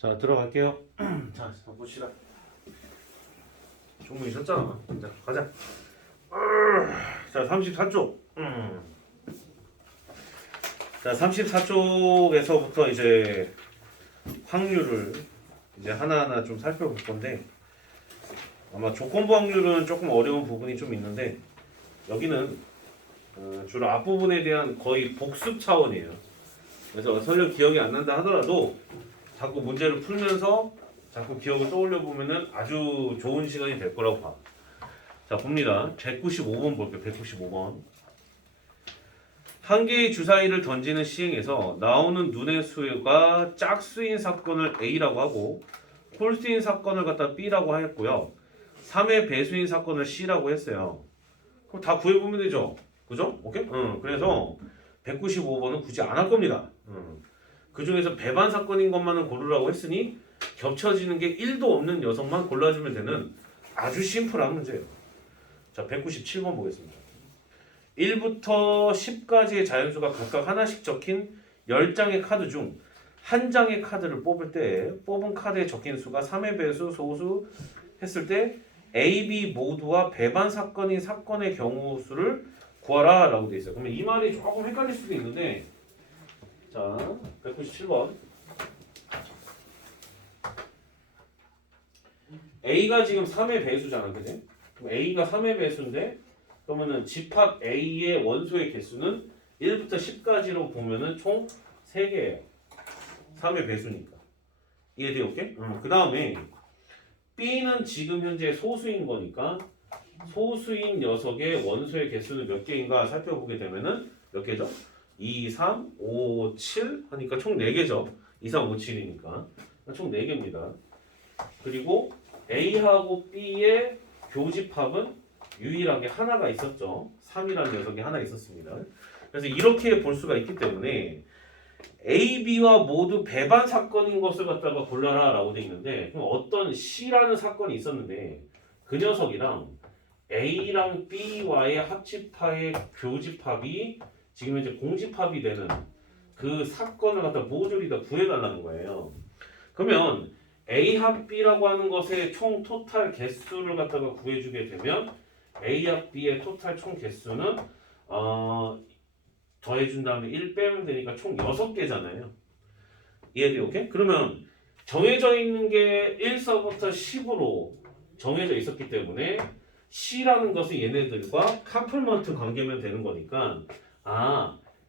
자, 들어갈게요. 자, 봅시다. 종문이 셨잖아. 자, 가자. 자, 34쪽. 자, 34쪽에서부터 이제 확률을 이제 하나하나 좀 살펴볼 건데, 아마 조건부 확률은 조금 어려운 부분이 좀 있는데, 여기는 주로 앞부분에 대한 거의 복습 차원이에요. 그래서 설령 기억이 안 난다 하더라도 자꾸 문제를 풀면서 자꾸 기억을 떠올려 보면은 아주 좋은 시간이 될 거라고 봐. 자, 봅니다. 195번 볼게요. 195번. 한 개의 주사위를 던지는 시행에서 나오는 눈의 수가 짝수인 사건을 A라고 하고 홀수인 사건을 갖다 B라고 하였고요. 3의 배수인 사건을 C라고 했어요. 그럼 다 구해보면 되죠. 그죠? 오케이? 그래서 195번은 굳이 안 할 겁니다. 그 중에서 배반 사건인 것만은 고르라고 했으니 겹쳐지는 게 1도 없는 녀석만 골라주면 되는 아주 심플한 문제예요. 자, 197번 보겠습니다. 1부터 10까지의 자연수가 각각 하나씩 적힌 10장의 카드 중 한 장의 카드를 뽑을 때 뽑은 카드에 적힌 수가 3의 배수, 소수 했을 때 A, B 모두와 배반 사건인 사건의 경우 수를 구하라 라고 되어 있어요. 그러면 이 말이 조금 헷갈릴 수도 있는데, 자, 197번. A가 지금 3의 배수잖아, 그지? 그럼 A가 3의 배수인데, 그러면은 집합 A의 원소의 개수는 1부터 10까지로 보면은 총 3개예요. 3의 배수니까. 이해돼요, 오케이? 그 다음에 B는 지금 현재 소수인 거니까 소수인 녀석의 원소의 개수는 몇 개인가 살펴보게 되면은 몇 개죠? 2, 3, 5, 7 하니까 총 4개죠. 2, 3, 5, 7이니까 총 4개입니다. 그리고 A하고 B의 교집합은 유일하게 하나가 있었죠. 3이라는 녀석이 하나 있었습니다. 그래서 이렇게 볼 수가 있기 때문에 A, B와 모두 배반 사건인 것을 갖다가 골라라 라고 되어 있는데, 그럼 어떤 C라는 사건이 있었는데 그 녀석이랑 A랑 B와의 합집합의 교집합이 지금 이제 공집합이 되는 그 사건을 갖다 모조리 다 구해달라는 거예요. 그러면 A 합 B라고 하는 것의 총 토탈 개수를 갖다가 구해주게 되면 A 합 B의 토탈 총 개수는 더해준 다음에 1 빼면 되니까 총 6개잖아요. 이해돼요? 오케이? 그러면 정해져 있는 게 1서부터 10으로 정해져 있었기 때문에 C라는 것은 얘네들과 카플먼트 관계면 되는 거니까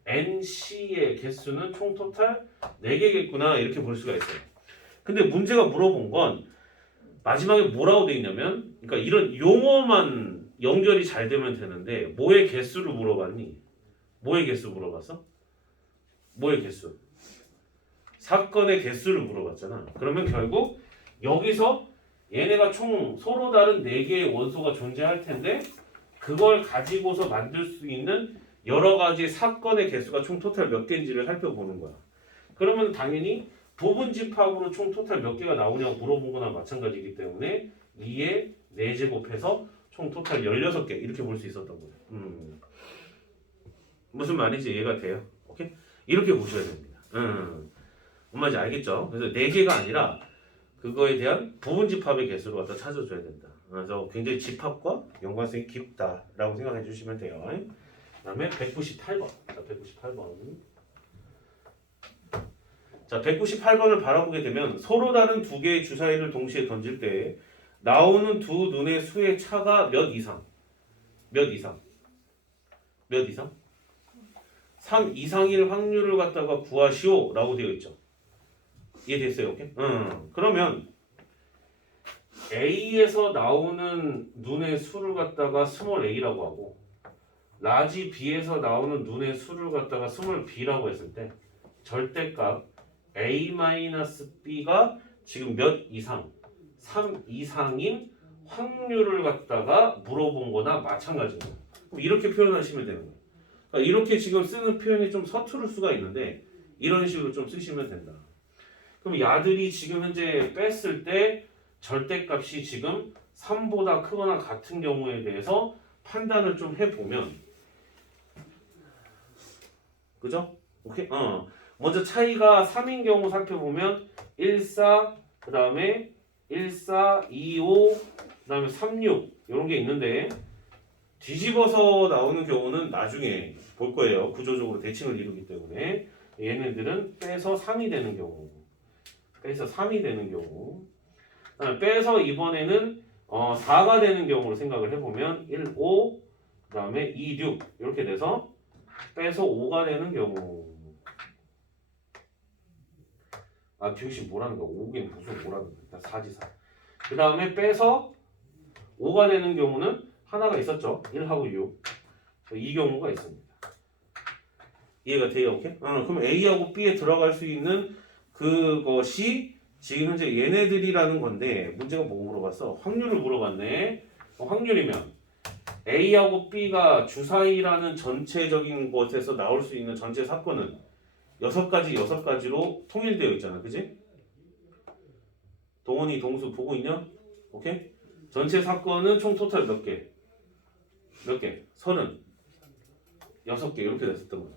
NC의 개수는 총 토탈 4개겠구나 이렇게 볼 수가 있어요. 근데 문제가 물어본 건 마지막에 뭐라고 돼 있냐면, 그러니까 이런 용어만 연결이 잘 되면 되는데 뭐의 개수를 물어봤니? 뭐의 개수 물어봤어? 뭐의 개수? 사건의 개수를 물어봤잖아. 그러면 결국 여기서 얘네가 총 서로 다른 4개의 원소가 존재할 텐데 그걸 가지고서 만들 수 있는 여러 가지 사건의 개수가 총 토탈 몇 개인지를 살펴보는 거야. 그러면 당연히 부분 집합으로 총 토탈 몇 개가 나오냐고 물어본 거나 마찬가지이기 때문에 2에 4제곱해서 총 토탈 16개 이렇게 볼 수 있었던 거예요. 무슨 말인지 이해가 돼요? 오케이? 이렇게 보셔야 됩니다. 뭔 말인지 알겠죠? 그래서 4개가 아니라 그거에 대한 부분 집합의 개수를 갖다 찾아줘야 된다. 그래서 굉장히 집합과 연관성이 깊다라고 생각해 주시면 돼요. 그 다음에 198번. 자, 198번. 자, 198번을 바라보게 되면 서로 다른 2개의 주사위를 동시에 던질 때 나오는 두 눈의 수의 차가 몇 이상? 몇 이상? 몇 이상? 3 이상일 확률을 갖다가 구하시오 라고 되어 있죠. 이해됐어요? 오케이? 그러면 A에서 나오는 눈의 수를 갖다가 스몰 a라고 하고 라지 B에서 나오는 눈의 수를 갖다가 스몰 b라고 했을 때 절대값 A-B가 지금 몇 이상? 3 이상인 확률을 갖다가 물어본 거나 마찬가지입니다. 이렇게 표현하시면 되는 거예요. 그러니까 이렇게 지금 쓰는 표현이 좀 서투를 수가 있는데 이런 식으로 좀 쓰시면 된다. 그럼 야들이 지금 현재 뺐을 때 절대값이 지금 3보다 크거나 같은 경우에 대해서 판단을 좀 해보면, 그죠? 오케이? 먼저 차이가 3인 경우 살펴보면 14, 그 다음에 14, 25, 그 다음에 36 이런 게 있는데 뒤집어서 나오는 경우는 나중에 볼 거예요. 구조적으로 대칭을 이루기 때문에 얘네들은 빼서 3이 되는 경우, 빼서 3이 되는 경우, 빼서 이번에는 4가 되는 경우로 생각을 해보면 1, 5, 그 다음에 2, 6 이렇게 돼서 빼서 5가 되는 경우. 아, 뒤시 뭐라는 거야? 5긴 무슨 뭐라는 거야? 4지사. 그 다음에 빼서 5가 되는 경우는 하나가 있었죠. 1하고 6. 이 경우가 있습니다. 이해가 돼요? 오케이? 그럼 A하고 B에 들어갈 수 있는 그것이 지금 현재 얘네들이라는 건데 문제가 뭐 물어봤어? 확률을 물어봤네. 확률이면 A하고 B가 주사위라는 전체적인 것에서 나올 수 있는 전체 사건은 6가지로 통일되어 있잖아. 그지? 동원이 동수 보고 있냐? 오케이? 전체 사건은 총 토탈 몇 개? 몇 개? 36개 이렇게 됐었던 거야.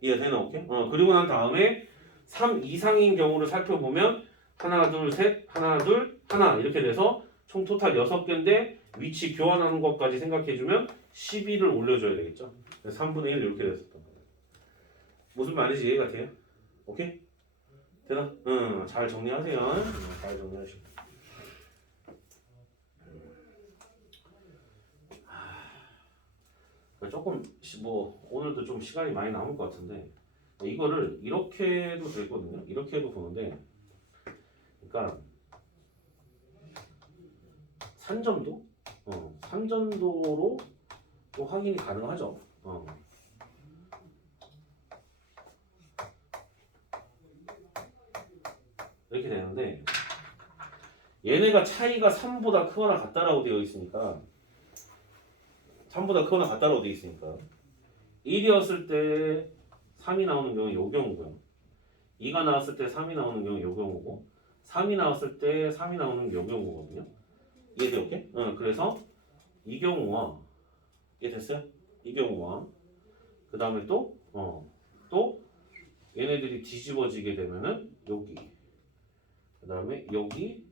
이해되나? 오케이? 그리고 난 다음에 3 이상인 경우를 살펴보면 하나, 둘, 셋, 하나, 둘, 하나 이렇게 돼서 총 토탈 6개인데 위치 교환하는 것까지 생각해주면 12를 올려줘야 되겠죠. 3분의 1 이렇게 됐었던 거예요. 무슨 말인지 이해가 돼요? 오케이? 되나? 잘 정리하세요. 잘 정리하시고. 조금 뭐 오늘도 좀 시간이 많이 남을 것 같은데 이거를 이렇게 해도 되거든요. 이렇게 해도 보는데 그러니까 산점도? 산점도로 또 확인이 가능하죠. 이렇게 되는데 얘네가 차이가 3보다 크거나 같다라고 되어 있으니까 3보다 크거나 같다라고 되어 있으니까 1이었을 때 3이 나오는 경우는 요 경우고요. 2가 나왔을 때 3이 나오는 경우는 요 경우고 3이 나왔을 때 3이 나오는 요 경우거든요. 이해돼요? 오케이? 그래서 이 경우와 이해됐어요? 이 경우와 그 다음에 또 얘네들이 뒤집어지게 되면은 여기 그 다음에 여기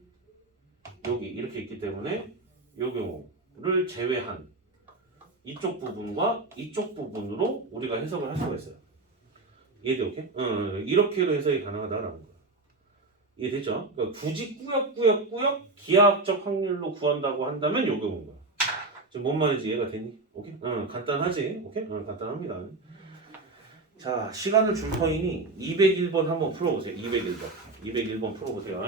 이렇게 있기 때문에 요 경우를 제외한 이쪽 부분과 이쪽 부분으로 우리가 해석을 할 수가 있어요. 이해돼요? 오케이? 이렇게도 해석이 가능하다라는 거야. 이해되죠? 그러니까 굳이 꾸역꾸역 기하학적 확률로 구한다고 한다면 요 경우인 거야. 지금 뭔 말인지 이해가 되니? 오케이? 간단하지? 오케이? 간단합니다. 자, 시간을 줄 터이니 201번 한번 풀어보세요. 201번 풀어보세요.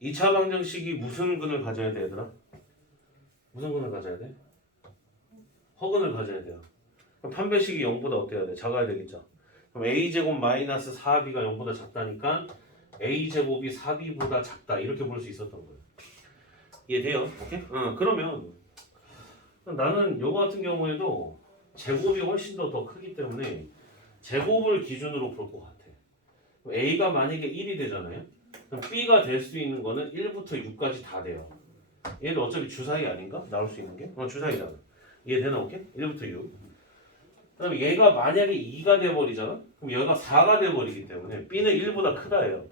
2차 방정식이 무슨 근을 가져야 돼, 얘들아? 무슨 근을 가져야 돼? 허근을 가져야 돼요. 그럼 판별식이 0보다 어때야 돼? 작아야 되겠죠. 그럼 a제곱 마이너스 4b가 0보다 작다니까 a제곱이 4b보다 작다 이렇게 볼 수 있었던 거예요. 이해돼요? 오케이? 그러면 나는 요거 같은 경우에도 제곱이 훨씬 더 크기 때문에 제곱을 기준으로 볼 것 같아. a가 만약에 1이 되잖아요. 그럼 b가 될 수 있는 거는 1부터 6까지 다 돼요. 얘도 어차피 주사위 아닌가? 나올 수 있는 게? 주사위잖아. 이해되나? 오케이? 1부터 6. 그 다음에 얘가 만약에 2가 돼버리잖아? 그럼 얘가 4가 돼버리기 때문에 b는 1보다 크다예요.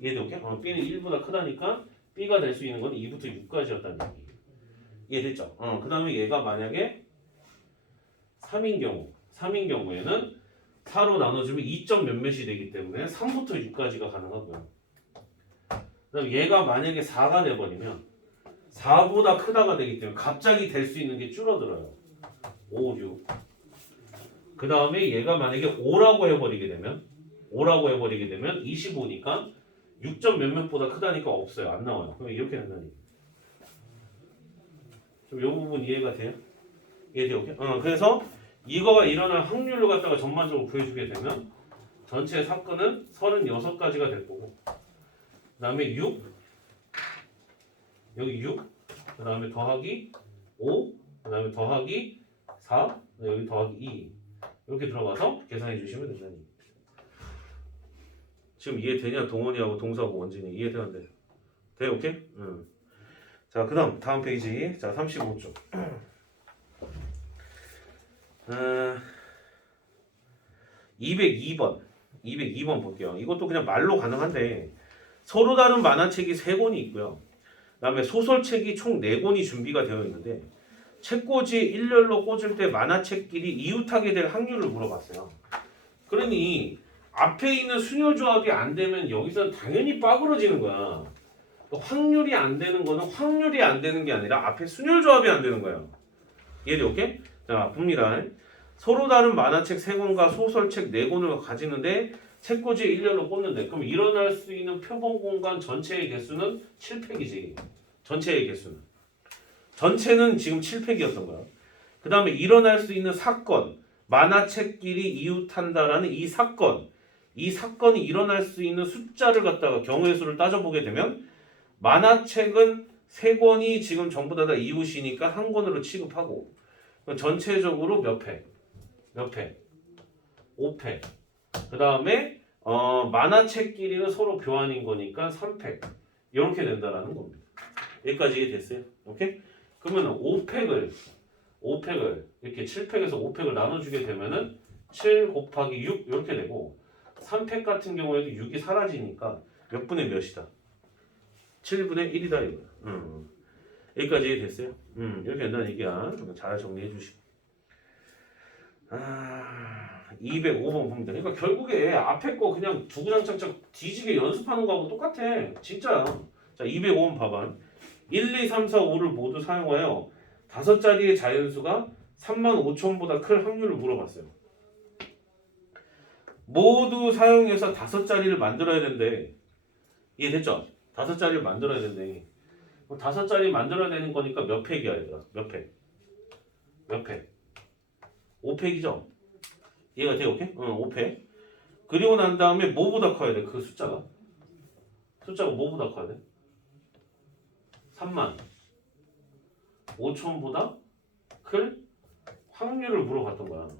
이해돼? 오케이? b는 1보다 크다니까 b가 될 수 있는 건 2부터 6까지였다는 얘기. 이해됐죠? 그 다음에 얘가 만약에 3인 경우에는 4로 나눠주면 2점 몇몇이 되기 때문에 3부터 6까지가 가능하고요. 그다음 얘가 만약에 4가 돼버리면 4보다 크다가 되기 때문에 갑자기 될 수 있는 게 줄어들어요. 5, 6. 그 다음에 얘가 만약에 5라고 해버리게 되면 25니까 6점 몇몇보다 크다니까 없어요. 안 나와요. 그럼 이렇게 된다니. 좀 이 부분 이해가 돼요? 이해돼요? 오케이? 그래서 이거가 일어날 확률을 갖다가 전반적으로 구해주게 되면 전체 사건은 36가지가 될 거고 그 다음에 6 여기 6 그 다음에 더하기 5 그 다음에 더하기 4 여기 더하기 2 이렇게 들어가서 계산해 주시면 된다니. 지금 이해되냐? 동원이하고 동사하고 원진이 이해돼야 돼? 돼? 오케이? 응. 자, 그 다음 페이지. 자, 35쪽. 202번 볼게요. 이것도 그냥 말로 가능한데 서로 다른 만화책이 3권이 있고요. 그 다음에 소설책이 총 4권이 준비가 되어 있는데 책꽂이 일렬로 꽂을 때 만화책끼리 이웃하게 될 확률을 물어봤어요. 그러니 앞에 있는 순열조합이 안 되면 여기서 당연히 빠그러지는 거야. 확률이 안 되는 거는 확률이 안 되는 게 아니라 앞에 순열조합이 안 되는 거예요. 이해돼? 오케이? 자, 봅니다. 서로 다른 만화책 3권과 소설책 4권을 가지는데 책꽂이에 일렬로 꽂는데 그럼 일어날 수 있는 표본 공간 전체의 개수는 7팩이지. 전체의 개수는. 전체는 지금 7팩이었던 거야. 그 다음에 일어날 수 있는 사건, 만화책끼리 이웃한다라는 이 사건이 일어날 수 있는 숫자를 갖다가 경우의 수를 따져보게 되면 만화책은 3권이 지금 전부 다 이웃이니까 한 권으로 취급하고 전체적으로 몇 팩? 5팩. 그 다음에 만화책끼리는 서로 교환인 거니까 3팩. 이렇게 된다라는 겁니다. 여기까지 이해됐어요? 오케이? 그러면 5팩을 이렇게 7팩에서 5팩을 나눠주게 되면은 7 곱하기 6 이렇게 되고 3팩 같은 경우에도 6이 사라지니까 몇 분의 몇이다? 7분의 1이다 이거야. 여기까지 이해됐어요? 이렇게 된다는 얘기야. 잘 정리해 주시고. 205번 보면 돼. 그러니까 결국에 앞에 거 그냥 두구장창창 뒤지게 연습하는 거하고 똑같아. 진짜야. 자, 205번 봐봐. 1, 2, 3, 4, 5를 모두 사용하여 5자리의 자연수가 35,000보다 클 확률을 물어봤어요. 모두 사용해서 5자리를 만들어야 된대. 이해됐죠? 5자리를 만들어야 된대. 5자리 만들어야 되는 거니까 몇 팩이야 얘들아? 몇 팩? 5팩이죠? 이해가 돼? 오케이? 5팩. 그리고 난 다음에 뭐보다 커야 돼? 그 숫자가 뭐보다 커야 돼? 35,000보다 클 확률을 물어봤던 거야.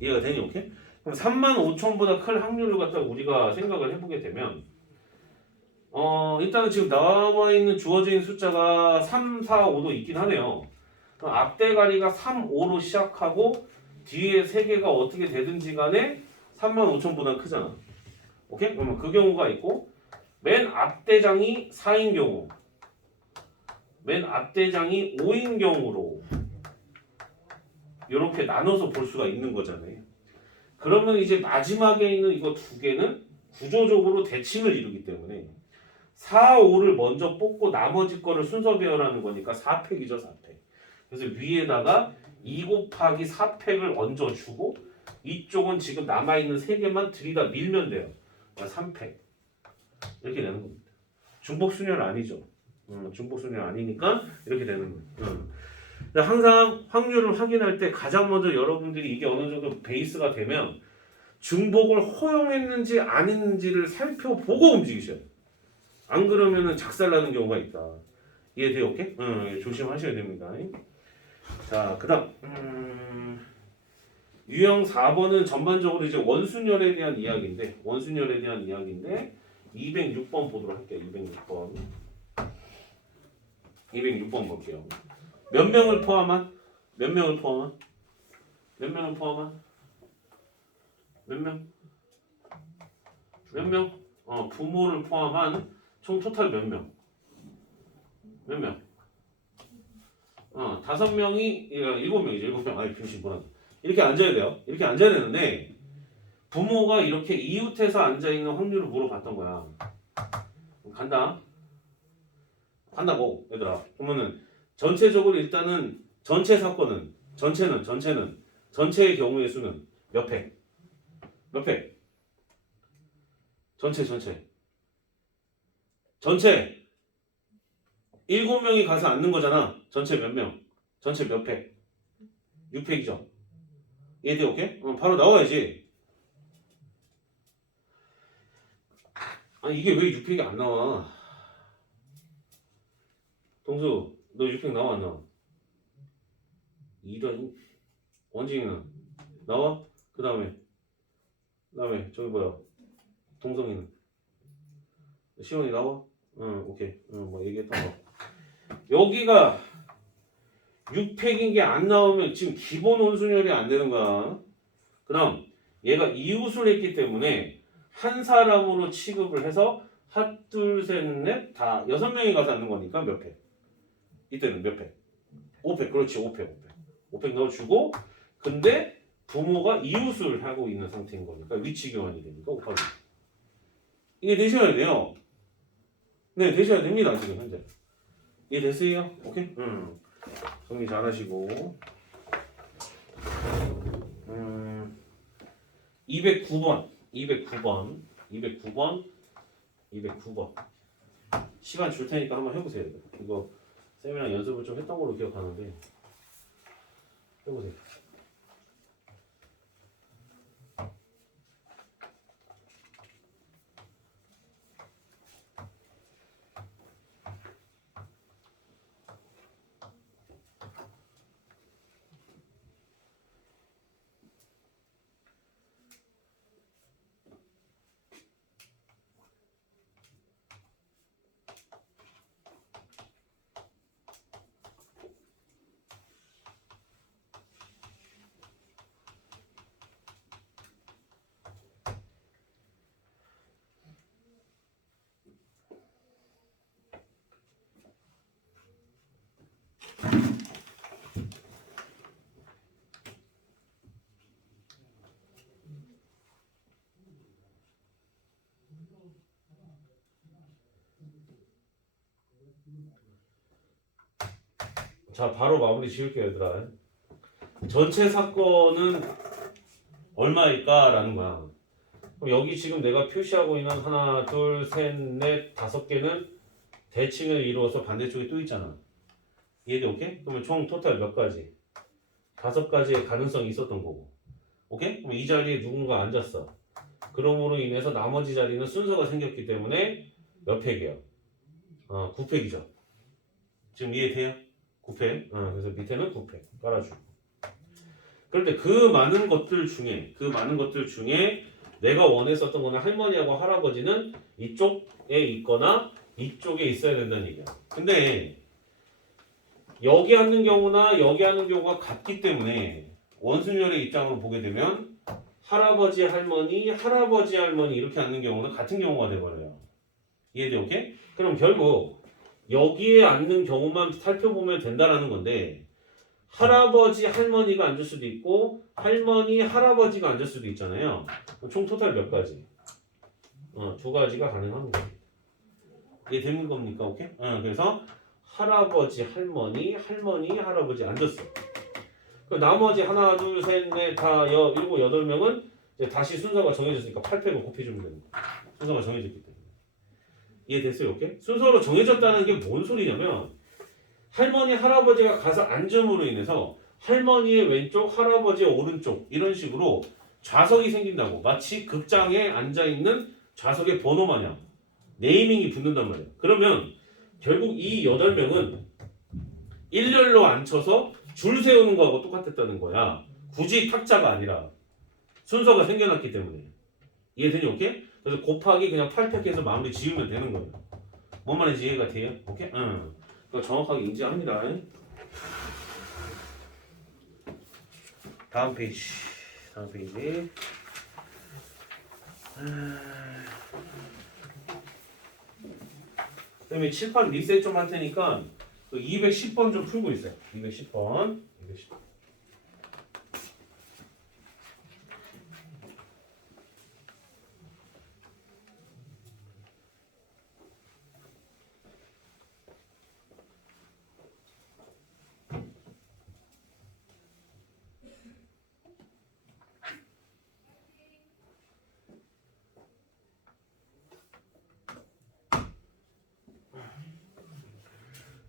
이해가 되니? 오케이? 그럼 35,000보다 클 확률을 갖다가 우리가 생각을 해보게 되면 일단은 지금 나와 있는 주어져 있는 숫자가 3, 4, 5도 있긴 하네요. 그럼 앞대가리가 3, 5로 시작하고 뒤에 3개가 어떻게 되든지 간에 35,000보다 크잖아. 오케이? 그러면 그 경우가 있고 맨 앞대장이 4인 경우 맨 앞대장이 5인 경우로 이렇게 나눠서 볼 수가 있는 거잖아요. 그러면 이제 마지막에 있는 이거 2개는 구조적으로 대칭을 이루기 때문에 4, 5를 먼저 뽑고 나머지 거를 순서 배열하는 거니까 4팩이죠. 4팩. 그래서 위에다가 2 곱하기 4팩을 얹어주고 이쪽은 지금 남아있는 3개만 들이다 밀면 돼요. 3팩. 이렇게 되는 겁니다. 중복순열 아니죠. 중복순열 아니니까 이렇게 되는 거예요. 항상 확률을 확인할 때 가장 먼저 여러분들이 이게 어느 정도 베이스가 되면 중복을 허용했는지 안 했는지를 살펴보고 움직이셔야 돼요. 안 그러면은 작살나는 경우가 있다. 이해돼요? 오케이? 조심하셔야 됩니다. 자, 그 다음 유형 4번은 전반적으로 이제 원순열에 대한 이야기인데 206번 보도록 할게요. 206번 볼게요. 몇 명을 포함한? 몇 명? 부모를 포함한 총 토탈 몇 명? 5명이 7명이죠. 7명. 아니, 변신 뭐라. 이렇게 앉아야 돼요. 이렇게 앉아야 되는데 부모가 이렇게 이웃해서 앉아있는 확률을 물어봤던 거야. 간다. 간다고 얘들아. 그러면은 전체적으로 일단은 전체 사건은 전체는 전체의 경우의 수는 몇 팩? 몇 팩? 전체 7명이 가서 앉는 거잖아. 전체 몇 명? 전체 몇 팩? 6팩이죠. 이해돼? 오케이? 바로 나와야지. 아니 이게 왜 6팩이 안 나와? 동수 너 6팩 나와 안 나와? 이런 원징이는 나와? 그 다음에 저기 뭐야 동성이는 시원이 나와? 응 오케이 뭐 얘기했던 거 여기가 6팩인 게 안 나오면 지금 기본 원순열이 안 되는 거야. 그럼 얘가 이웃을 했기 때문에 한 사람으로 취급을 해서 하나 둘셋넷 다 6명이 가서 앉는 거니까 몇 팩? 이때는 몇 팩? 5팩 그렇지 5팩 넣어주고 근데 부모가 이웃을 하고 있는 상태인 거니까 위치 교환이 되니까 곱하기 이게 되셔야 돼요. 네 되셔야 됩니다 지금 현재. 이해 됐어요? 오케이? 정리 잘 하시고 209번 시간 줄 테니까 한번 해보세요. 이거 쌤이랑 연습을 좀 했던 걸로 기억하는데 해보세요. 자 바로 마무리 지을게요 얘들아. 전체 사건은 얼마일까? 라는 거야. 그럼 여기 지금 내가 표시하고 있는 하나 둘 셋 넷 5개는 대칭을 이루어서 반대쪽에 또 있잖아. 이해돼? 오케이? 그러면 총 토탈 몇 가지? 5가지의 가능성이 있었던 거고. 오케이? 그럼 이 자리에 누군가 앉았어. 그럼으로 인해서 나머지 자리는 순서가 생겼기 때문에 몇 팩이야? 9팩이죠. 지금 이해돼요? 9팩. 그래서 밑에는 9팩 깔아주고. 그런데 그 많은 것들 중에 내가 원했었던 거는 할머니하고 할아버지는 이쪽에 있거나 이쪽에 있어야 된다는 얘기야. 근데 여기 앉는 경우나 여기 앉는 경우가 같기 때문에 원순열의 입장으로 보게 되면 할아버지 할머니 이렇게 앉는 경우는 같은 경우가 돼버려요. 이해돼? 오케이? 그럼 결국 여기에 앉는 경우만 살펴보면 된다라는 건데 할아버지 할머니가 앉을 수도 있고 할머니 할아버지가 앉을 수도 있잖아요. 총 토탈 몇 가지? 2가지가 가능한 거예요. 이게 되는 겁니까? 오케이? 그래서 할아버지 할머니 할아버지 앉았어. 그 나머지 하나 둘 셋 넷 다 7, 8명은 이제 다시 순서가 정해졌으니까 8팩을 곱해주면 되는 거야. 순서가 정해졌기 때문에. 이해됐어요? 오케이? 순서로 정해졌다는 게 뭔 소리냐면 할머니 할아버지가 가서 앉음으로 인해서 할머니의 왼쪽 할아버지의 오른쪽 이런 식으로 좌석이 생긴다고. 마치 극장에 앉아있는 좌석의 번호 마냥 네이밍이 붙는단 말이야. 그러면 결국 이 8명은 일렬로 앉혀서 줄 세우는 거하고 똑같았다는 거야. 굳이 탁자가 아니라 순서가 생겨났기 때문에. 이해되니? 오케이? 그래서 곱하기 그냥 8팩해서 마무리 지으면 되는 거예요. 뭔 말인지 이해가 돼요? 오케이? 그거 정확하게 인지합니다. 다음 페이지. 그다음에 칠판 리셋 좀 할 테니까 210번 좀 풀고 있어요. 210번.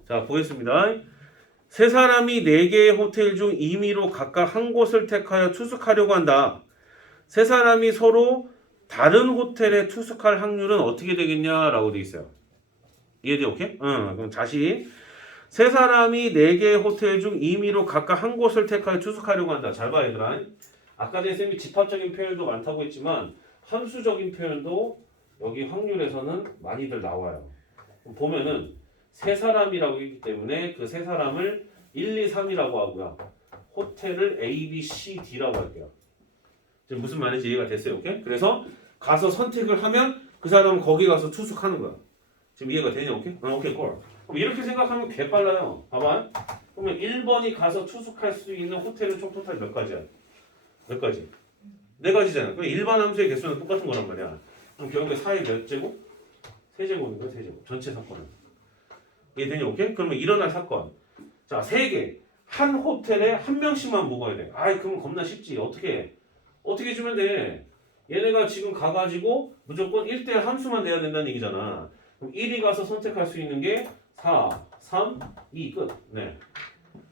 자, 보겠습니다. 세 사람이 네 개의 호텔 중 임의로 각각 한 곳을 택하여 투숙하려고 한다. 세 사람이 서로 다른 호텔에 투숙할 확률은 어떻게 되겠냐라고 돼 있어요. 이해돼? 오케이? 그럼 다시 세 사람이 네 개의 호텔 중 임의로 각각 한 곳을 택하여 투숙하려고 한다. 잘 봐, 얘들아. 아까 전에 쌤이 집합적인 표현도 많다고 했지만 함수적인 표현도 여기 확률에서는 많이들 나와요. 보면은 세 사람이라고 했기 때문에 그 세 사람을 1, 2, 3이라고 하고요. 호텔을 A, B, C, D라고 할게요. 지금 무슨 말인지 이해가 됐어요? 오케이? 그래서 가서 선택을 하면 그 사람은 거기 가서 투숙하는 거야. 지금 이해가 되냐? 오케이? 오케이, 콜. 그럼 이렇게 생각하면 개 빨라요. 봐봐. 그러면 1번이 가서 투숙할 수 있는 호텔은 총 토탈 몇 가지야? 몇 가지? 네 가지잖아. 그럼 일반 함수의 개수는 똑같은 거란 말이야. 그럼 결국에 4의 몇 제곱? 세제곱인 거야, 세제곱. 전체 사건은. 이해되냐? 오케이? 그러면 일어날 사건. 자, 3개. 한 호텔에 한 명씩만 묵어야 돼. 아이, 그럼 겁나 쉽지. 어떻게 해? 어떻게 주면 돼? 얘네가 지금 가가지고 무조건 1대1 함수만 내야 된다는 얘기잖아. 그럼 1이 가서 선택할 수 있는 게 4, 3, 2 끝. 네.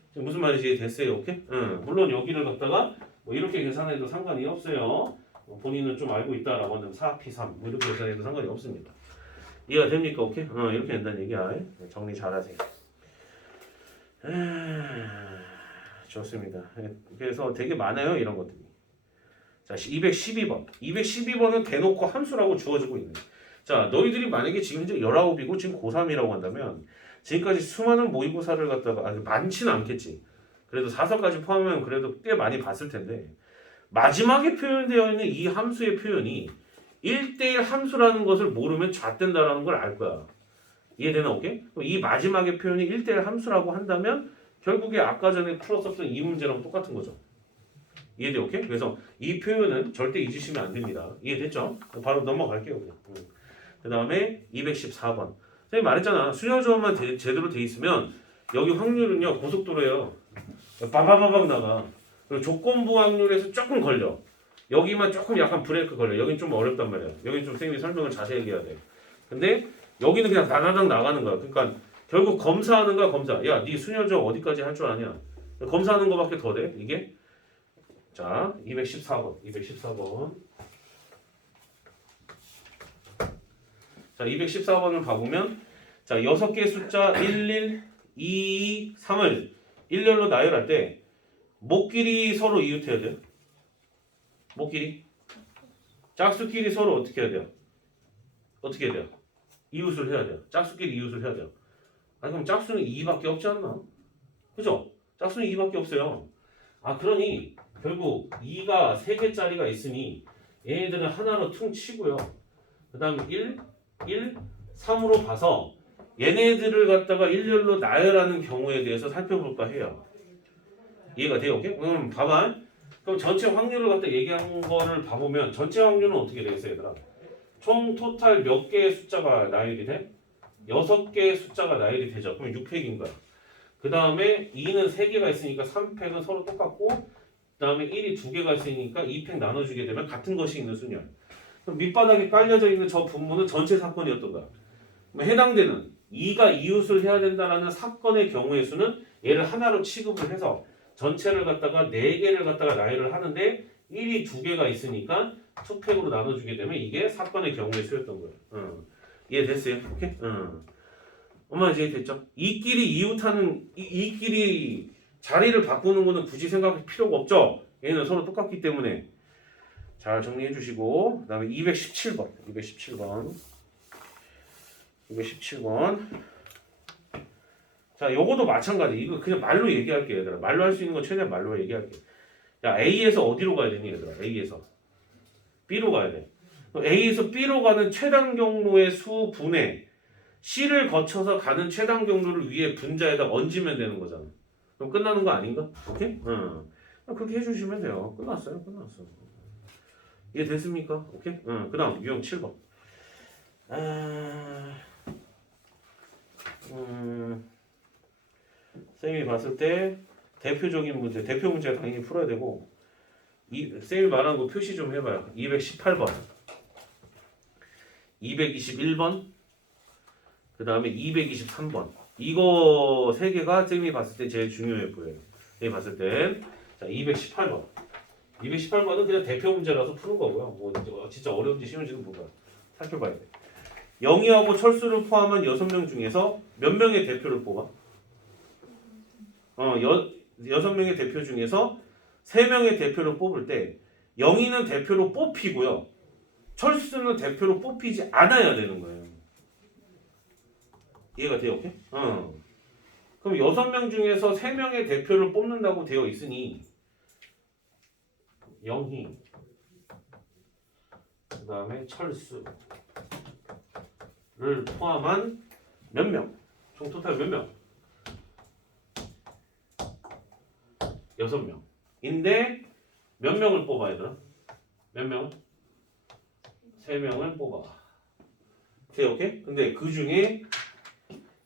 지금 무슨 말인지 됐어요? 오케이? 물론 여기를 갖다가 뭐 이렇게 계산해도 상관이 없어요. 본인은 좀 알고 있다라고 한다면 4P 3 뭐 이렇게 계산해도 상관이 없습니다. 이해가 됩니까? 오케이? 이렇게 된다는 얘기야. 정리 잘하세요. 좋습니다. 그래서 되게 많아요, 이런 것들이. 자, 212번. 212번은 대놓고 함수라고 주어지고 있네. 자, 너희들이 만약에 지금 이제 19이고 지금 고3이라고 한다면 지금까지 수많은 모의고사를 갖다가 많지는 않겠지. 그래도 4서까지 포함하면 그래도 꽤 많이 봤을 텐데 마지막에 표현되어 있는 이 함수의 표현이 1대1 함수라는 것을 모르면 잣된다라는 걸 알 거야. 이해되나? 오케이? 이 마지막의 표현이 1대1 함수라고 한다면 결국에 아까 전에 풀었었던 이 문제랑 똑같은 거죠. 이해돼? 오케이? 그래서 이 표현은 절대 잊으시면 안 됩니다. 이해됐죠? 바로 넘어갈게요. 그 다음에 214번. 선생님 말했잖아. 수녀조합만 제대로 돼 있으면 여기 확률은요 고속도로예요. 빠바바박 나가. 그리고 조건부 확률에서 조금 걸려. 여기만 조금 약간 브레이크 걸려. 여긴 좀 어렵단 말이야. 여긴 좀 선생님이 설명을 자세히 해야 돼. 근데 여기는 그냥 다다닥 나가는 거야. 그러니까 결국 검사하는 거야, 검사. 야, 네 수녀조 어디까지 할 줄 아냐? 검사하는 거밖에 더 돼, 이게? 자, 214번. 214번. 자, 214번을 봐보면 자, 6개의 숫자 11, 2, 3을 일렬로 나열할 때 목끼리 서로 이웃해야 돼요. 목끼리. 짝수끼리 서로 어떻게 해야 돼요? 어떻게 해야 돼요? 이웃을 해야 돼요. 짝수끼리 이웃을 해야 돼요. 아니 그럼 짝수는 2밖에 없지 않나? 그죠? 짝수는 2밖에 없어요. 아 그러니 결국 2가 3개짜리가 있으니 얘네들은 하나로 퉁 치고요. 그 다음에 1, 3으로 봐서 얘네들을 갖다가 일렬로 나열하는 경우에 대해서 살펴볼까 해요. 이해가 돼요? 오케이? 그럼 봐봐. 그럼 전체 확률을 갖다 얘기한 거를 봐보면 전체 확률은 어떻게 되겠어요, 얘들아? 총 토탈 몇 개의 숫자가 나열이 돼? 6개의 숫자가 나열이 되죠. 그럼 6팩인 거야. 그 다음에 2는 3개가 있으니까 3팩은 서로 똑같고 그 다음에 1이 2개가 있으니까 2팩 나눠주게 되면 같은 것이 있는 수냐. 그럼 밑바닥에 깔려져 있는 저 분모는 전체 사건이었던 거야. 그럼 해당되는 2가 이웃을 해야 된다는 사건의 경우의 수는 얘를 하나로 취급을 해서 전체를 갖다가 4개를 갖다가 나열을 하는데 1이 2개가 있으니까 2팩으로 나눠주게 되면 이게 사건의 경우의 수였던 거예요. 이해됐어요? 오케이? 엄마 이제 됐죠? 이끼리 이웃하는 이끼리 자리를 바꾸는 거는 굳이 생각할 필요가 없죠? 얘는 서로 똑같기 때문에 잘 정리해 주시고 그 다음에 217번 217번 자 요거도 마찬가지. 이거 그냥 말로 얘기할게 얘들아. 말로 할 수 있는 거 최대한 말로 얘기할게. 야 A에서 어디로 가야 되니 얘들아? A에서 B로 가야 돼. A에서 B로 가는 최단 경로의 수 분의 C를 거쳐서 가는 최단 경로를 위에 분자에다 얹으면 되는 거잖아. 그럼 끝나는 거 아닌가? 오케이? 그렇게 해주시면 돼요. 끝났어요. 이해 됐습니까? 오케이? 그 다음 유형 7번. 쌤이 봤을 때 대표적인 문제, 대표 문제 당연히 풀어야 되고 쌤이 말한 거 표시 좀 해봐요. 218번, 221번, 그 다음에 223번. 이거 세 개가 쌤이 봤을 때 제일 중요해 보여요. 쌤이 봤을 땐. 자, 218번. 218번은 그냥 대표 문제라서 푸는 거고요. 뭐 진짜 어려운지 쉬운지는 몰라. 살펴봐야 돼. 영희하고 철수를 포함한 6명 중에서 몇 명의 대표를 뽑아? 6명의 대표 중에서 3명의 대표를 뽑을 때 영희는 대표로 뽑히고요. 철수는 대표로 뽑히지 않아야 되는 거예요. 이해가 돼요? 오케이? 그럼 6명 중에서 3명의 대표를 뽑는다고 되어 있으니 영희 그 다음에 철수를 포함한 몇 명? 총 토탈 몇 명? 6명인데 몇 명을 뽑아야 되나? 몇 명? 3명을 뽑아. 오케이? 근데 그 중에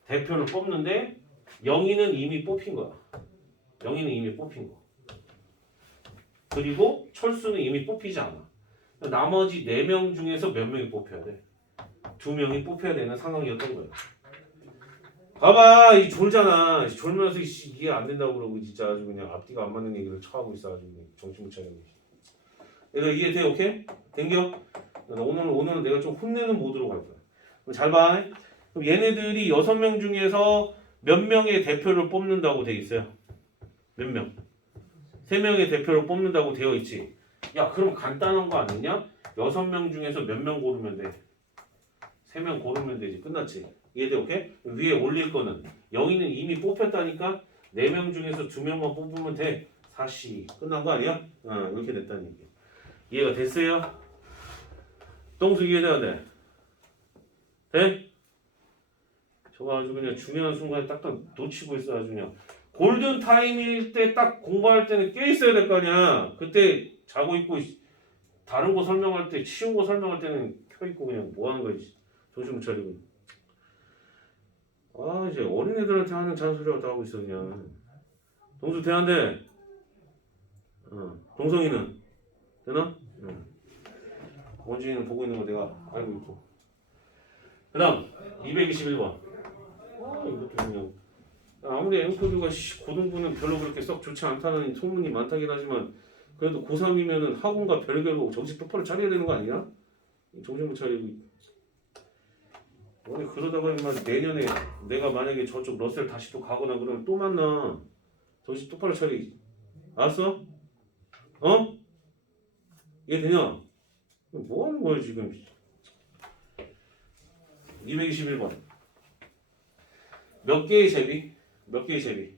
대표를 뽑는데 영희는 이미 뽑힌 거야. 영희는 이미 뽑힌 거. 그리고 철수는 이미 뽑히지 않아. 나머지 4명 중에서 몇 명이 뽑혀야 돼? 2명이 뽑혀야 되는 상황이었던 거야. 봐봐, 이 졸잖아. 졸면서 이해 안 된다고 그러고 진짜 아주 그냥 앞뒤가 안 맞는 얘기를 처하고 있어. 아주 그냥 정신 못 차리고. 얘들 이해돼? 오케이? 댕겨? 오늘은 내가 좀 혼내는 모드로 갈 거야. 그럼 잘 봐. 그럼 얘네들이 6명 중에서 몇 명의 대표를 뽑는다고 돼 있어요? 몇 명? 3명의 대표를 뽑는다고 되어 있지. 야, 그럼 간단한 거 아니냐? 6명 중에서 몇 명 고르면 돼? 3명 고르면 되지. 끝났지. 이해돼? 오케이? 위에 올릴 거는 영희는 이미 뽑혔다니까 4명 중에서 2명만 뽑으면 돼. 사시. 끝난 거 아니야? 이렇게 됐다는 얘기. 이해가 됐어요? 동수 이해돼야 돼? 돼? 저거 아주 그냥 중요한 순간에 딱딱 놓치고 있어. 아주 그냥 골든 타임일 때 딱 공부할 때는 깨 있어야 될 거 아니야. 그때 자고 있고 다른 거 설명할 때 쉬운 거 설명할 때는 켜 있고 그냥 뭐 하는 거지? 정신 못 차리고. 아, 이제 어린애들한테 하는 잔소리하고 다 하고 있어 그냥. 동수 대한대. 동성이는 되나? 원진이는 보고 있는 거 내가 알고 있고. 그 다음 221번. 이것도 그냥 아무리 앵커드가 고등부는 별로 그렇게 썩 좋지 않다는 소문이 많다긴 하지만 그래도 고3이면은 학원과 별개로 정신 똑바로 차려야 되는 거 아니야? 정신 못 차리고. 아니 그러다가 인마 내년에 내가 만약에 저쪽 러셀 다시 또 가거나 그러면 또 만나. 정신 똑바로 차리기. 알았어? 이해되냐? 뭐 하는 거야 지금? 221번. 몇 개의 제비? 몇 개의 제비?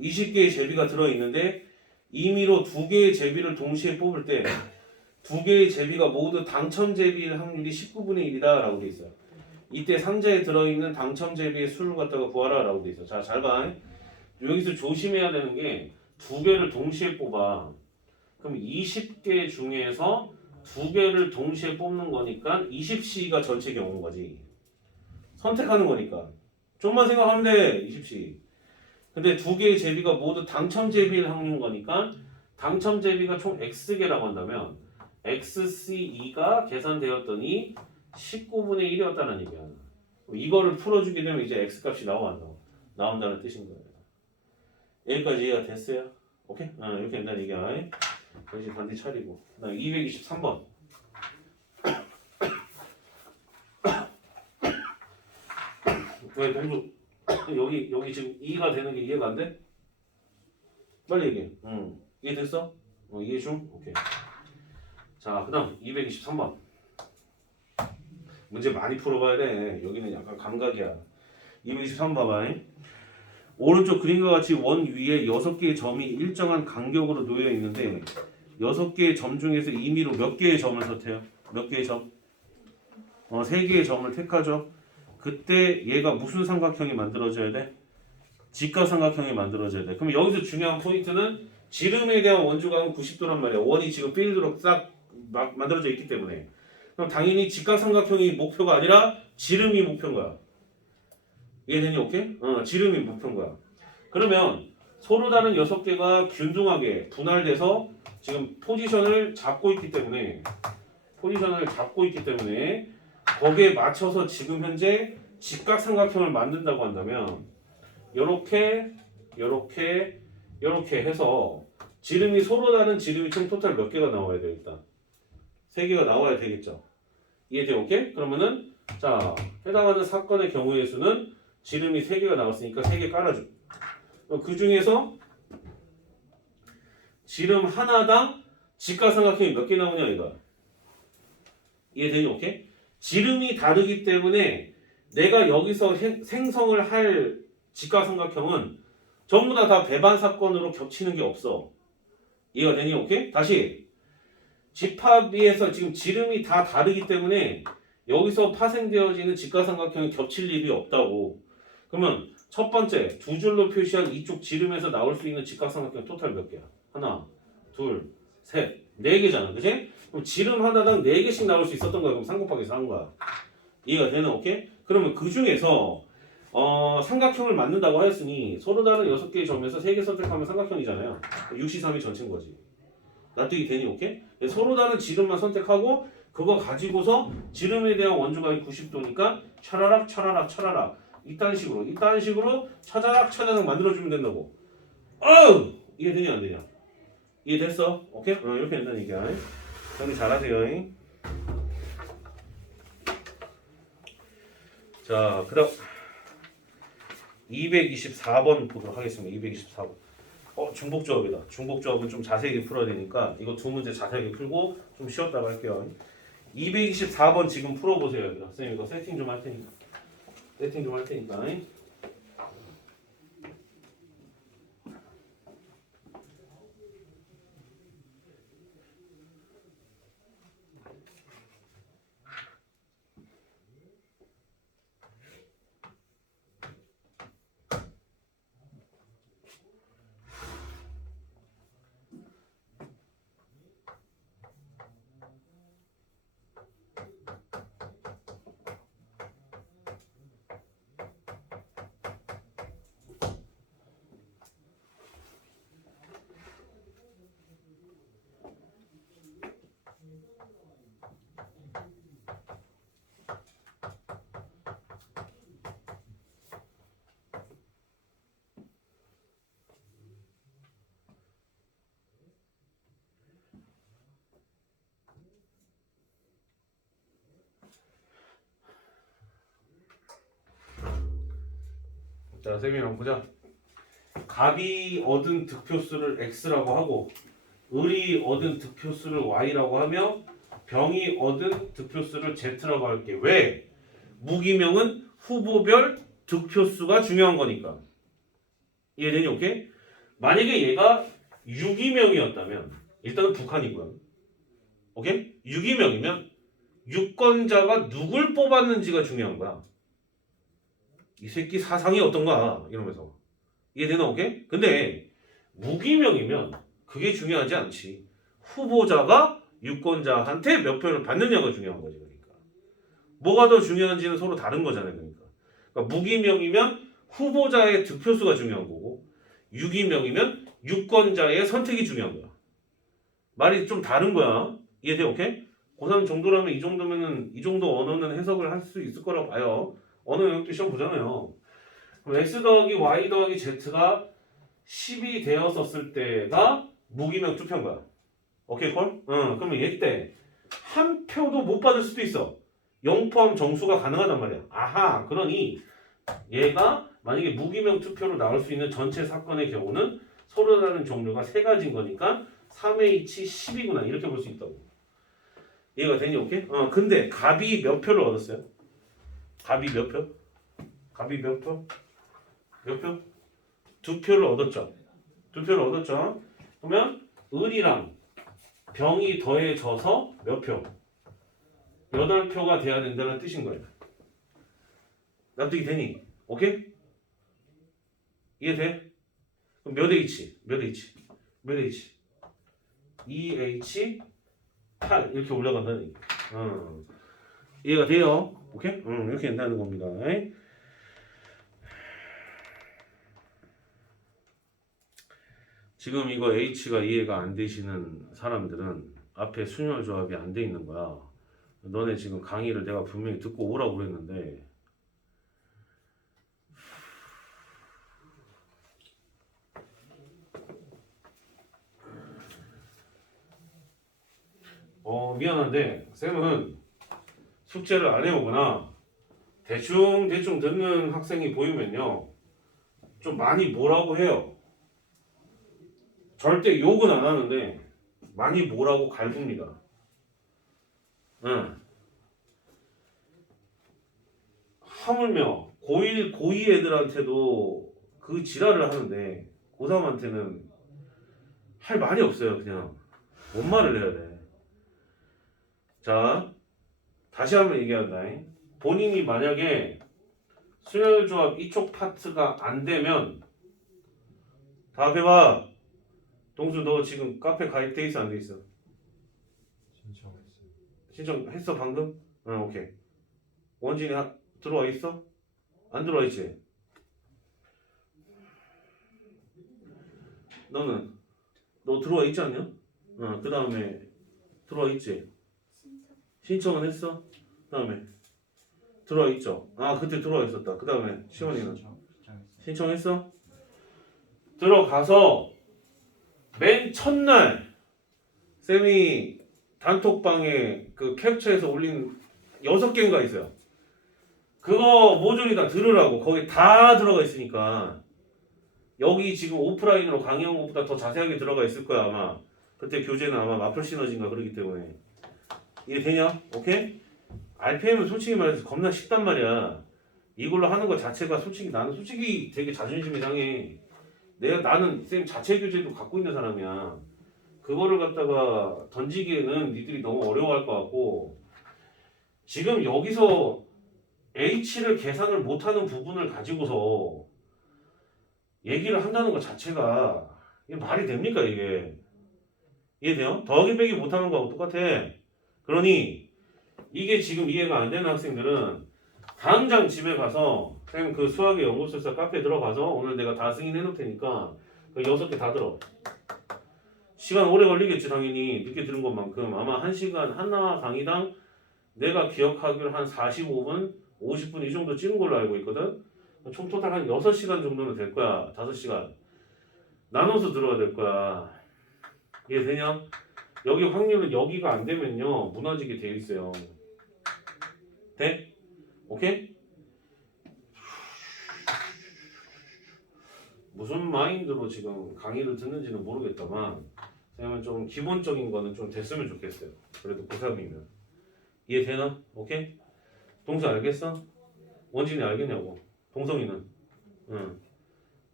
20개의 제비가 들어있는데 임의로 2개의 제비를 동시에 뽑을 때 2개의 제비가 모두 당첨 제비일 확률이 19분의 1이다 라고 돼 있어요. 이때 상자에 들어있는 당첨 제비의 수를 갖다가 구하라 라고 돼 있어. 자, 잘 봐. 여기서 조심해야 되는 게 2개를 동시에 뽑아. 그럼 20개 중에서 2개를 동시에 뽑는 거니까 20C가 전체 경우인 거지. 선택하는 거니까. 좀만 생각하면 돼. 20C. 근데 2개의 제비가 모두 당첨 제비일 확률인 거니까 당첨 제비가 총 X개라고 한다면 XC2가 계산되었더니 19분의 1이었다는 얘기야. 이거를 풀어주게 되면 이제 X값이 나온다는 뜻인 거예요. 여기까지 이해가 됐어요? 오케이? 이렇게 된다는 얘기야. 정신 반드시 차리고. 그다음 223번. 왜 동수 여기 지금 2가 되는 게 이해가 안 돼? 빨리 얘기해. 이해됐어? 이해 좀? 오케이. 자, 그다음 223번. 문제 많이 풀어봐야 돼. 여기는 약간 감각이야. 223번 봐봐. 오른쪽 그림과 같이 원 위에 6개의 점이 일정한 간격으로 놓여 있는데 6개의 점 중에서 임의로 몇 개의 점을 선택해요? 몇 개의 점? 3개의 점을 택하죠. 그때 얘가 무슨 삼각형이 만들어져야 돼? 직각삼각형이 만들어져야 돼. 그럼 여기서 중요한 포인트는 지름에 대한 원주각은 90도란 말이야. 원이 지금 필드로 싹 만들어져 있기 때문에. 그럼 당연히 직각삼각형이 목표가 아니라 지름이 목표인 거야. 이해되니? 오케이? 지름이 목표인 거야. 그러면 서로 다른 6개가 균등하게 분할돼서 지금 포지션을 잡고 있기 때문에 거기에 맞춰서 지금 현재 직각삼각형을 만든다고 한다면 요렇게 요렇게 요렇게 해서 지름이 서로 다른 지름이 총 토탈 몇 개가 나와야 돼 일단 3개가 나와야 되겠죠. 이해돼? 오케이? 그러면은 자 해당하는 사건의 경우의 수는 지름이 3개가 나왔으니까 3개 깔아줘. 그 중에서 지름 하나당 직각삼각형이 몇 개 나오냐 이거야. 이해되니? 오케이? 지름이 다르기 때문에 내가 여기서 생성을 할 직각삼각형은 전부 다 배반 사건으로 겹치는 게 없어. 이해가 되니? 오케이? 다시 집합위에서 지금 지름이 다 다르기 때문에 여기서 파생되어지는 직각삼각형이 겹칠 일이 없다고. 그러면 첫 번째 두 줄로 표시한 이쪽 지름에서 나올 수 있는 직각삼각형 토탈 몇 개야? 하나, 둘, 셋, 4개잖아. 그치? 그럼 지름 하나당 4개씩 나올 수 있었던 거야. 그럼 3 곱하기 4 한 거야. 이해가 되나? 오케이? 그러면 그 중에서 삼각형을 만든다고 하였으니 서로 다른 6개의 점에서 3개 선택하면 삼각형이잖아요. 6C3이 전체인 거지. 납득이 되니? 오케이? 서로 다른 지름만 선택하고 그거 가지고서 지름에 대한 원주각이 90도니까 차라락 차라락 차라락 이딴 식으로 차자락 만들어주면 된다고. 이해되냐 안 되냐? 이해됐어? 오케이? 이렇게 된다는 얘기야. 정리 잘하세요. 자, 그 다음 224번 보도록 하겠습니다. 224번. 중복조합이다. 중복조합은 좀 자세하게 풀어야 되니까 이거 두 문제 자세하게 풀고 좀 쉬었다가 할게요. 224번 지금 풀어보세요. 얘들아. 선생님 이거 세팅 좀 할 테니까. 자, 쌤이 한번 보자. 갑이 얻은 득표수를 x라고 하고 을이 얻은 득표수를 y라고 하며 병이 얻은 득표수를 z라고 할게. 왜? 무기명은 후보별 득표수가 중요한 거니까. 이해되니? 오케이? 만약에 얘가 유기명이었다면 일단은 북한이고요. 오케이? 유기명이면 유권자가 누굴 뽑았는지가 중요한 거야. 이 새끼 사상이 어떤가 이러면서. 이해되나? 오케이? 근데 무기명이면 그게 중요하지 않지. 후보자가 유권자한테 몇 표를 받느냐가 중요한 거지. 그러니까 뭐가 더 중요한지는 서로 다른 거잖아요. 그러니까 무기명이면 후보자의 득표수가 중요한 거고 유기명이면 유권자의 선택이 중요한 거야. 말이 좀 다른 거야. 이해돼? 오케이? 고3 정도라면 이 정도면은 이 정도 언어는 해석을 할 수 있을 거라고 봐요. 언어 영역도 시험 보잖아요. 그럼 x 더하기 y 더하기 z가 10이 되었었을 때가 무기명 투표인 거야. 오케이 콜? 그러면 얘 때 한 표도 못 받을 수도 있어. 0 포함 정수가 가능하단 말이야. 아하, 그러니 얘가 만약에 무기명 투표로 나올 수 있는 전체 사건의 경우는 서로 다른 종류가 3가지인 거니까 3H 10이구나 이렇게 볼 수 있다고. 이해가 되니? 오케이? 근데 갑이 몇 표를 얻었어요? 갑이 몇 표? 갑이 몇 표? 몇 표? 2표를 얻었죠. 2표를 얻었죠. 그러면 을이랑 병이 더해져서 몇 표? 8표가 돼야 된다는 뜻인 거예요. 납득이 되니? 오케이? 이해돼? 그럼 몇 H? 몇 H? 몇 H? 2H 8 이렇게 올라간다는 얘기. 이해가 돼요? 오케이? 이렇게 된다는 겁니다. 지금 이거 H가 이해가 안 되시는 사람들은 앞에 순열 조합이 안 돼 있는 거야. 너네 지금 강의를 내가 분명히 듣고 오라고 그랬는데 미안한데 쌤은 숙제를 안 해오거나 대충 듣는 학생이 보이면요 좀 많이 뭐라고 해요. 절대 욕은 안 하는데 많이 뭐라고 갈굽니다. 응. 하물며 고1, 고2 애들한테도 그 지랄을 하는데 고3한테는 할 말이 없어요. 그냥 뭔 말을 해야 돼. 자, 다시 한번 얘기한다. 본인이 만약에 수열조합 이쪽 파트가 안 되면 다 해봐. 동수 너 지금 카페 가입돼 있어 안 돼 있어? 신청했어요. 신청했어 방금? 응 오케이. 원진이 들어와 있어? 안 들어와 있지? 너는? 너 들어와 있지 않냐? 응 그 다음에 들어와 있지? 신청은 했어? 그 다음에 들어와 있죠? 아 그때 들어와 있었다. 그 다음에 시원이는? 신청했어? 들어가서 맨 첫날 쌤이 단톡방에 그 캡처해서 올린 6개인가 있어요. 그거 모조리 다 들으라고. 거기 다 들어가 있으니까. 여기 지금 오프라인으로 강의한 것보다 더 자세하게 들어가 있을 거야 아마. 그때 교재는 아마 마플 시너지인가 그러기 때문에. 이해되냐? 오케이? RPM은 솔직히 말해서 겁나 쉽단 말이야. 이걸로 하는 것 자체가 솔직히 나는 솔직히 되게 자존심이 상해. 나는 쌤 자체 교재도 갖고 있는 사람이야. 그거를 갖다가 던지기에는 니들이 너무 어려워할 것 같고 지금 여기서 H를 계산을 못하는 부분을 가지고서 얘기를 한다는 것 자체가 이게 말이 됩니까 이게? 이해돼요? 더하기 빼기 못하는 거하고 똑같아. 그러니 이게 지금 이해가 안 되는 학생들은 당장 집에 가서 쌤 그 수학의 연구술사 카페 들어가서 오늘 내가 다 승인해 놓을 테니까 그 6개 다 들어. 시간 오래 걸리겠지 당연히. 늦게 들은 것만큼 아마 1시간 하나 강의당 내가 기억하기로 한 45분 50분 이 정도 찍은 걸로 알고 있거든. 총 토탈 한 6시간 정도는 될 거야. 5시간 나눠서 들어야 될 거야. 이해되냐? 여기 확률은 여기가 안 되면요 무너지게 돼 있어요. 돼? 오케이? 무슨 마인드로 지금 강의를 듣는지는 모르겠다만 그러면 좀 기본적인 거는 좀 됐으면 좋겠어요. 그래도 고3이면 이해되나? 오케이? 동수 알겠어? 원진이 알겠냐고? 동성이는? 응.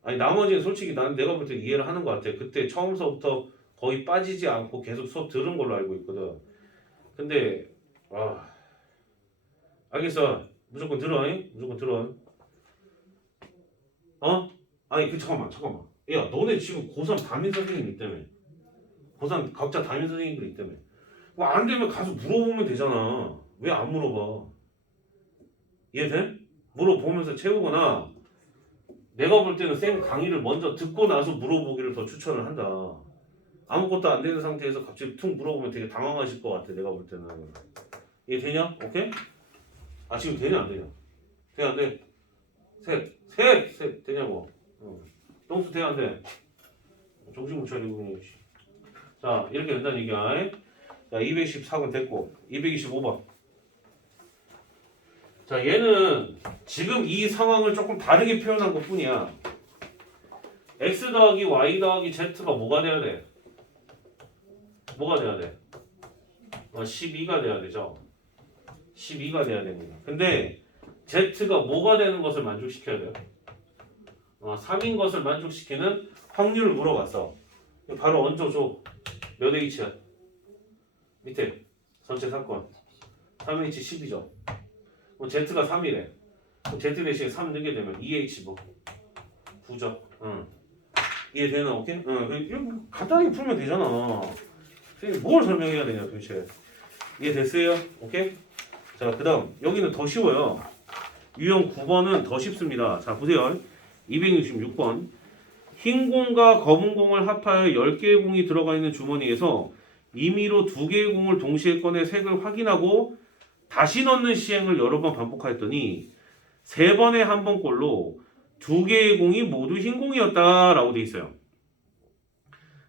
아니 나머지는 솔직히 나는 내가 볼 때 이해를 하는 것 같아. 그때 처음서부터 거의 빠지지 않고 계속 수업 들은 걸로 알고 있거든. 근데 알겠어. 무조건 들어. 잉? 무조건 들어. 어? 아니 잠깐만. 야 너네 지금 고3 담임 선생님이 때문에 고3 각자 담임 선생님들이 때문에 뭐 안 되면 가서 물어보면 되잖아. 왜 안 물어봐? 이해돼? 물어보면서 채우거나 내가 볼 때는 쌤 강의를 먼저 듣고 나서 물어보기를 더 추천을 한다. 아무것도 안 되는 상태에서 갑자기 툭 물어보면 되게 당황하실 것 같아. 내가 볼 때는. 이해되냐? 오케이? 아 지금 되냐 안 되냐? 돼 안 돼? 셋 되냐고? 똥수 돼 안 돼? 정신 못 차리고. 자 이렇게 된다는 얘기야. 자 214번 됐고 225번. 자 얘는 지금 이 상황을 조금 다르게 표현한 것 뿐이야. x 더하기 y 더하기 z가 뭐가 돼야 돼? 뭐가 돼야 돼? 12가 돼야 되죠. 12가 돼야 됩니다. 근데 z가 뭐가 되는 것을 만족시켜야 돼요? 3인 것을 만족시키는 확률을 물어봤어. 바로 얹어줘. 몇 h야? 밑에 전체 사건 3h 10이죠. z가 3이래. z 대신에 3 넣게 되면 2h 뭐 9죠. 이해되나? 오케이? 이거 간단하게 풀면 되잖아. 선생님이 뭘 설명해야 되냐 도대체. 이해됐어요? 오케이? 자 그 다음 여기는 더 쉬워요. 유형 9번은 더 쉽습니다. 자 보세요. 266번. 흰 공과 검은 공을 합하여 10개의 공이 들어가 있는 주머니에서 임의로 2개의 공을 동시에 꺼내 색을 확인하고 다시 넣는 시행을 여러 번 반복하였더니 3번에 한 번꼴로 2개의 공이 모두 흰 공이었다라고 돼 있어요.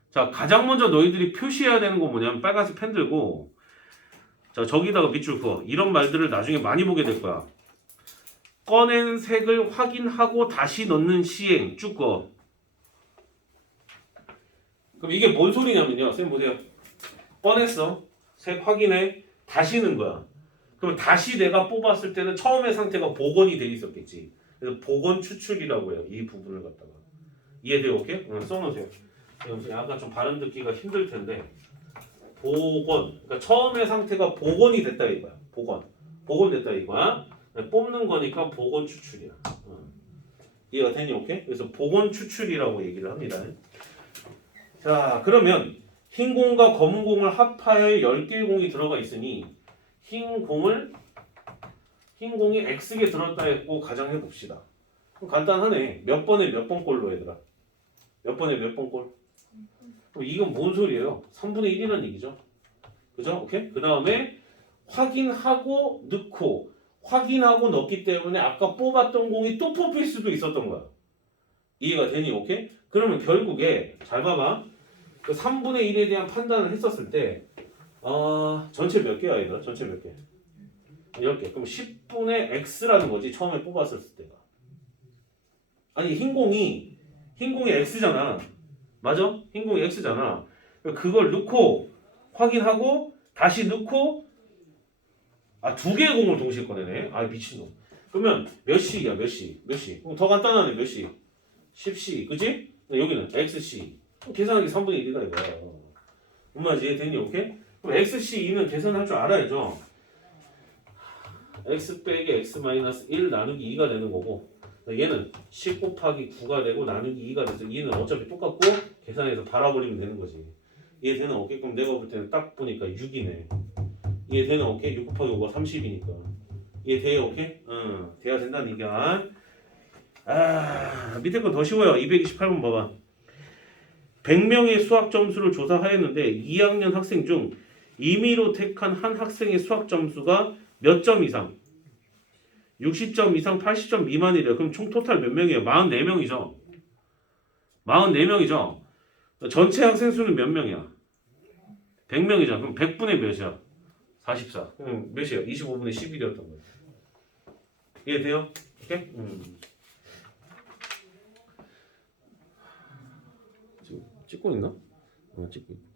자 가장 먼저 너희들이 표시해야 되는 건 뭐냐면 빨간색 펜 들고 자, 저기다가 밑줄 그어. 이런 말들을 나중에 많이 보게 될 거야. 꺼낸 색을 확인하고 다시 넣는 시행 쭉 그어. 그럼 이게 뭔 소리냐면요. 선생님 보세요. 꺼냈어. 색 확인해. 다시 넣은 거야. 그럼 다시 내가 뽑았을 때는 처음의 상태가 복원이 돼 있었겠지. 그래서 복원 추출이라고 해요. 이 부분을 갖다가. 이해돼요? 오케이? 써놓으세요. 약간 좀 발음 듣기가 힘들 텐데 복원. 그러니까 처음의 상태가 복원이 됐다 이거야. 복원됐다 이거야. 뽑는 거니까 복원 추출이야. 이해가 되니? 오케이? 그래서 복원 추출이라고 얘기를 합니다. 자, 그러면 흰 공과 검은 공을 합하여 10개의 공이 들어가 있으니 흰 공이 X개 들었다 했고 가정해 봅시다. 간단하네. 몇 번에 몇 번 꼴로 얘들아. 몇 번에 몇 번 꼴? 그럼 이건 뭔 소리예요? 3분의 1이라는 얘기죠. 그죠? 오케이? 그 다음에 확인하고 넣고 확인하고 넣기 때문에 아까 뽑았던 공이 또 뽑힐 수도 있었던 거야. 이해가 되니? 오케이? 그러면 결국에 잘 봐봐. 그 3분의 1에 대한 판단을 했었을 때 전체 몇 개야 얘들아? 전체 몇 개? 10개. 그럼 10분의 X라는 거지. 처음에 뽑았을 때가. 아니 흰 공이 X잖아. 맞아? 흰 공이 X잖아. 그걸 넣고 확인하고 다시 넣고 두 개의 공을 동시에 꺼내네. 미친놈. 그러면 몇 시야? 몇 시? 그럼 더 간단하네. 몇 시? 10시. 그지? 여기는 XC. 계산하기 3분의 1이다 이거야. 엄마지 이해되니? 오케이? 그럼 XC2는 계산할 줄 알아야죠. X 빼기 X 마이너스 1 나누기 2가 되는 거고 얘는 10 곱하기 9가 되고 나누기 2가 돼서 2는 어차피 똑같고 계산해서 바라버리면 되는 거지. 이해되는? 오케이? 그럼 내가 볼 때는 딱 보니까 6이네. 이해되는? 오케이? 6 곱하기 5가 30이니까. 이해돼요? 오케이? 돼야 된다는 얘기야. 밑에 거 더 쉬워요. 228번 봐봐. 100명의 수학 점수를 조사하였는데 2학년 학생 중 임의로 택한 한 학생의 수학 점수가 몇 점 이상? 60점 이상 80점 미만이래요. 그럼 총 토탈 몇 명이에요? 44명이죠. 44명이죠. 전체 학생 수는 몇 명이야? 100명이잖아. 그럼 100분의 몇이야? 44. 그럼 몇이야? 25분의 11이었던 거예요. 이해돼요? 오케이? 지금 찍고 있나? 찍고 있고.